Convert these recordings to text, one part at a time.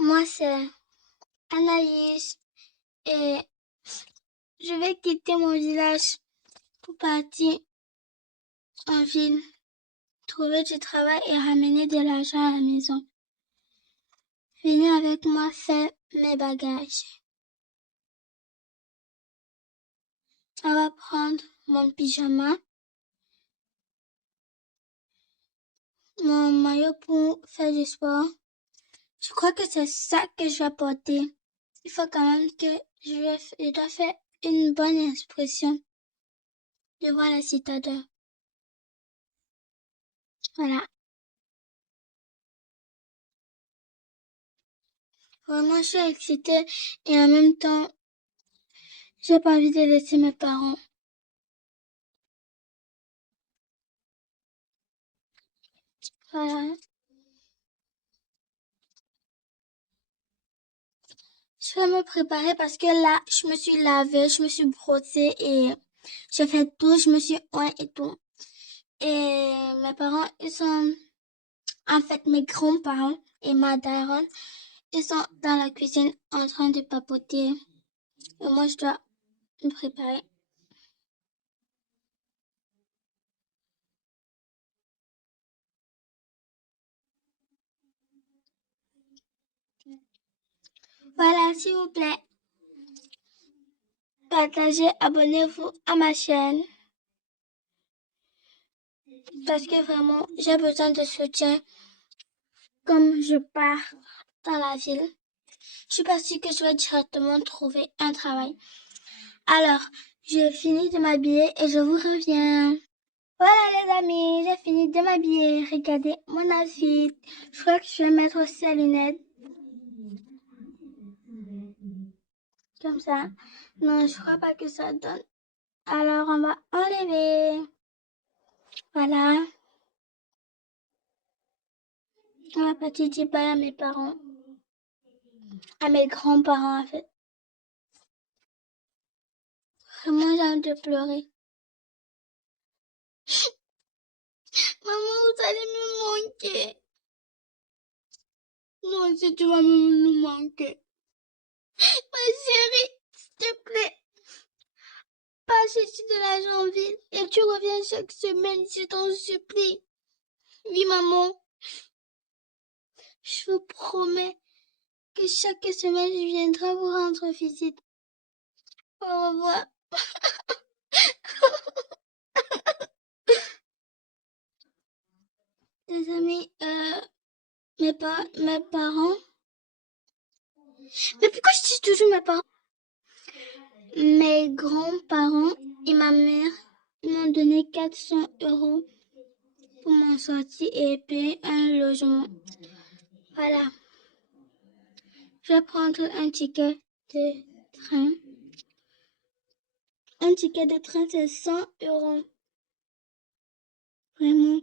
Moi, c'est Anaïs et je vais quitter mon village pour partir en ville, trouver du travail et ramener de l'argent à la maison. Venez avec moi faire mes bagages. On va prendre mon pyjama, mon maillot pour faire du sport. Je crois que c'est ça que je vais porter. Il faut quand même que je dois faire une bonne expression devant la citadelle. Voilà. Vraiment, je suis excitée et en même temps, j'ai pas envie de laisser mes parents. Voilà. Je vais me préparer parce que là, je me suis lavée, je me suis brossée et j'ai fait tout, je me suis oint et tout. Et mes parents, ils sont, en fait, mes grands-parents et ma daronne, ils sont dans la cuisine en train de papoter. Et moi, je dois me préparer. Voilà, s'il vous plaît, partagez, abonnez-vous à ma chaîne. Parce que vraiment, j'ai besoin de soutien comme je pars dans la ville. Je suis pas sûre que je vais directement trouver un travail. Alors, je finis de m'habiller et je vous reviens. Voilà les amis, j'ai fini de m'habiller. Regardez mon outfit. Je crois que je vais mettre aussi les lunettes. Comme ça. Non, je crois pas que ça donne. Alors, on va enlever. Voilà. On va partir dire bye à mes parents. À mes grands-parents, en fait. Vraiment, j'ai envie de pleurer. Maman, vous allez me manquer. Non, si tu vas me manquer. Ma chérie, s'il te plaît. Passe ici de la Janville et tu reviens chaque semaine, je t'en supplie. Oui, maman. Je vous promets que chaque semaine, je viendrai vous rendre visite. Au revoir. Les amis, mes parents. Mais pourquoi je dis toujours mes parents? Mes grands-parents et ma mère m'ont donné 400 € pour m'en sortir et payer un logement. Voilà. Je vais prendre un ticket de train. Un ticket de train, c'est 100 €. Vraiment.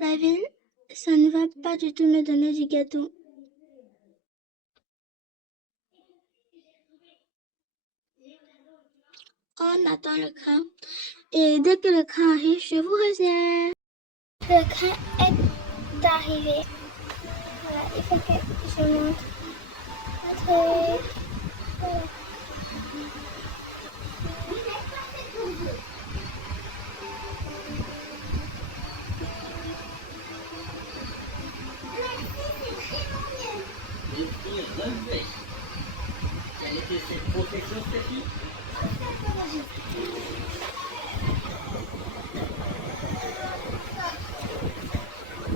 La ville, ça ne va pas du tout me donner du gâteau. On attend le train. Et dès que le train arrive, je vous reviens. Le train est arrivé. Voilà, il faut que je monte. Entrez. Voilà.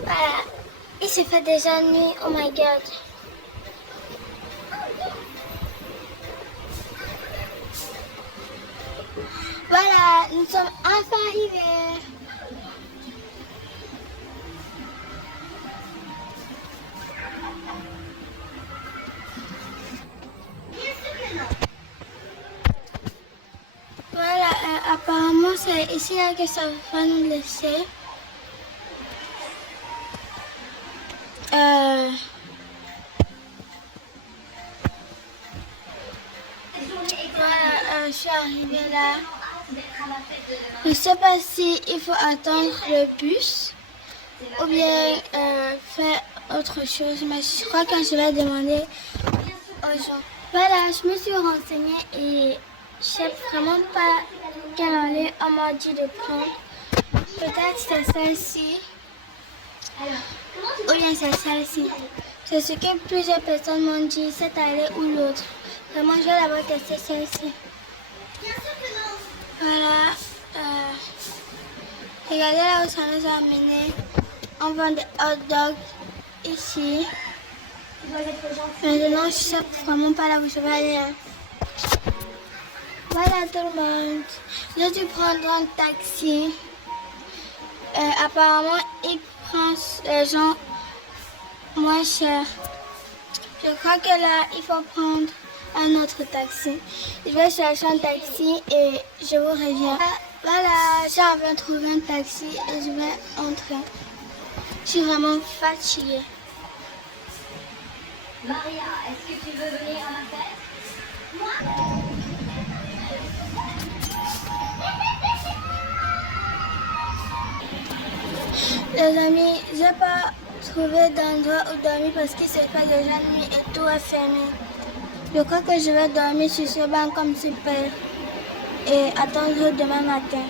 Voilà, il se fait déjà nuit, oh my god. Voilà, nous sommes enfin arrivés. Voilà, apparemment c'est ici là que ça va nous laisser. Voilà, je suis arrivée là. Je ne sais pas si il faut attendre le bus ou bien faire autre chose, mais je crois que je vais demander aux gens. Voilà, je me suis renseignée et je sais vraiment pas quelle année on m'a dit de prendre. Peut-être c'est celle-ci. Ou bien c'est celle-ci. C'est ce que plusieurs personnes m'ont dit, cette année ou l'autre. Vraiment, je vais d'abord tester celle-ci. Voilà. Regardez là où ça nous a amené. On vend des hot dogs ici. Maintenant, je sais vraiment pas là où je vais aller. Voilà tout le monde. J'ai dû prendre un taxi. Apparemment, il prend les gens moins cher. Je crois que là, il faut prendre un autre taxi. Je vais chercher un taxi et je vous reviens. Voilà, j'ai enfin trouvé un taxi et je vais entrer. Je suis vraiment fatiguée. Maria, est-ce que tu veux venir à ma fête? Les amis, j'ai pas trouvé d'endroit où dormir parce qu'il se fait déjà nuit et tout est fermé. Je crois que je vais dormir sur ce banc comme super et attendre demain matin.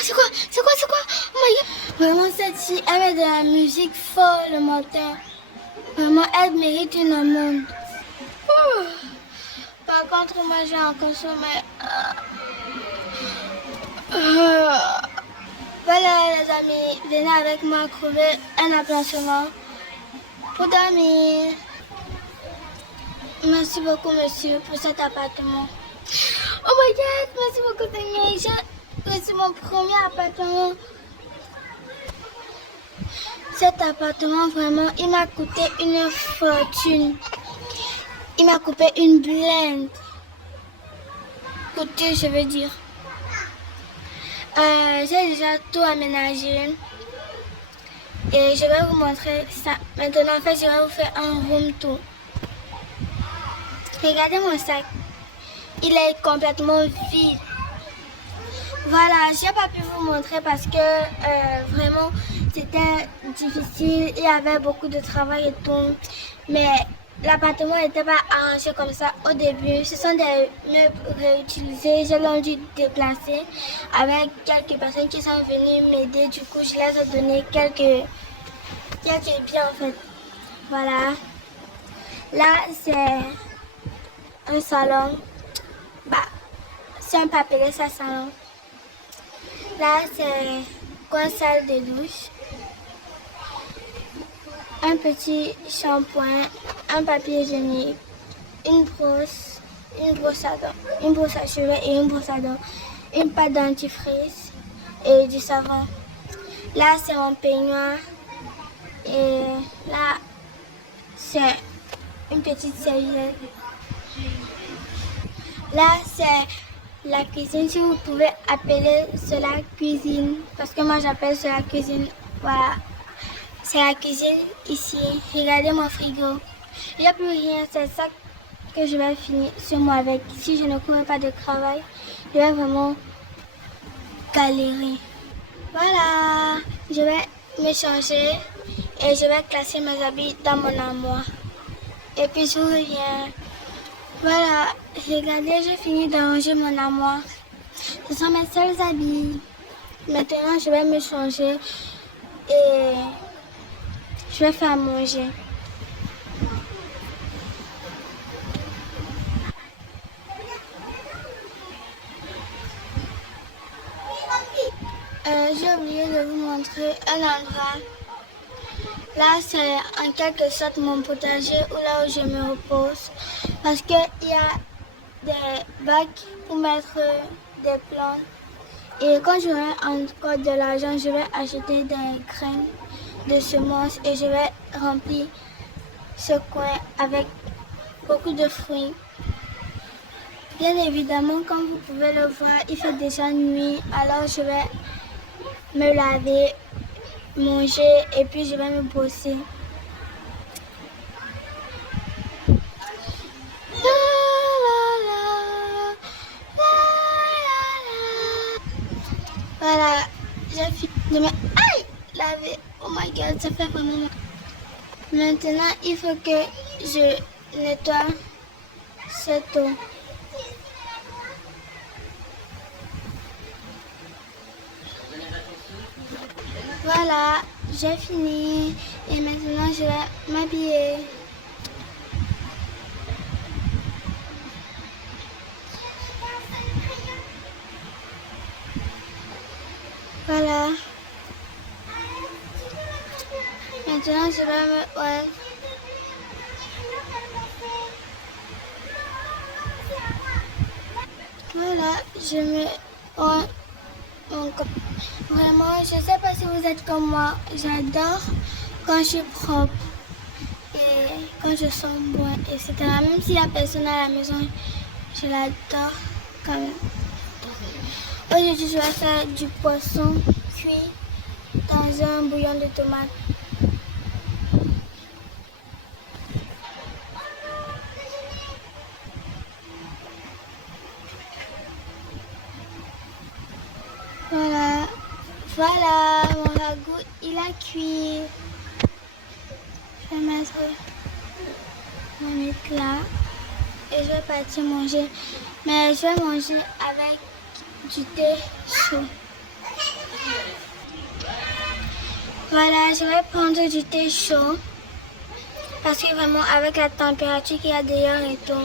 C'est quoi? Oh my god! Vraiment, cette fille, elle met de la musique fort le matin. Vraiment, elle mérite une amende. Par contre, moi, j'ai en consommé. Voilà, les amis, venez avec moi trouver un emplacement pour dormir. Merci beaucoup, monsieur, pour cet appartement. Oh my god, merci beaucoup, Seigneur. C'est mon premier appartement. Cet appartement, vraiment, il m'a coûté une fortune. Il m'a coupé une blinde. Coûté, je veux dire. J'ai déjà tout aménagé. Et je vais vous montrer ça. Maintenant, en fait, je vais vous faire un room tour. Regardez mon sac. Il est complètement vide. Voilà, j'ai pas pu vous montrer parce que vraiment c'était difficile, il y avait beaucoup de travail et tout, mais l'appartement n'était pas arrangé comme ça au début. Ce sont des meubles réutilisés, je l'ai dû déplacer avec quelques personnes qui sont venues m'aider, du coup je les ai donné quelques biens en fait. Voilà, là c'est un salon, c'est un papier, ça salon. Là, c'est une salle de douche, un petit shampoing, un papier hygiénique, une brosse à dents, une brosse à cheveux et une brosse à dents, une pâte dentifrice et du savon. Là, c'est mon peignoir et là, c'est une petite serviette. Là, c'est la cuisine, si vous pouvez appeler cela cuisine, parce que moi j'appelle cela cuisine. Voilà, c'est la cuisine ici. Regardez mon frigo. Il n'y a plus rien, c'est ça que je vais finir sur moi avec. Si je ne trouve pas de travail, je vais vraiment galérer. Voilà, je vais me changer et je vais classer mes habits dans mon armoire. Et puis je reviens. Voilà, regardez, j'ai fini d'arranger mon armoire. Ce sont mes seuls habits. Maintenant, je vais me changer et je vais faire manger. J'ai oublié de vous montrer un endroit. Là, c'est en quelque sorte mon potager ou là où je me repose. Parce qu'il y a des bacs pour mettre des plantes. Et quand j'aurai encore de l'argent, je vais acheter des graines de semences et je vais remplir ce coin avec beaucoup de fruits. Bien évidemment, comme vous pouvez le voir, il fait déjà nuit, alors je vais me laver, manger et puis je vais me brosser. Voilà, j'ai fini de me laver. Oh my god, ça fait vraiment mal. Maintenant, il faut que je nettoie cette eau. Voilà, j'ai fini. Et maintenant, je vais m'habiller. Voilà. Maintenant, je vais me... Ouais. Voilà, je me... Ouais. Vraiment, je sais pas si vous êtes comme moi. J'adore quand je suis propre et quand je sens bon, etc. Même s'il n'y a personne à la maison, je l'adore quand même. Aujourd'hui, je vais faire du poisson cuit dans un bouillon de tomate. Voilà, voilà, mon ragoût, il a cuit. Je vais mettre mon éclat et je vais partir manger. Mais je vais manger avec du thé chaud. Voilà, je vais prendre du thé chaud parce que vraiment avec la température qu'il y a dehors et tout.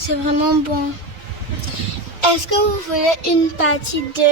C'est vraiment bon. Est-ce que vous voulez une partie 2?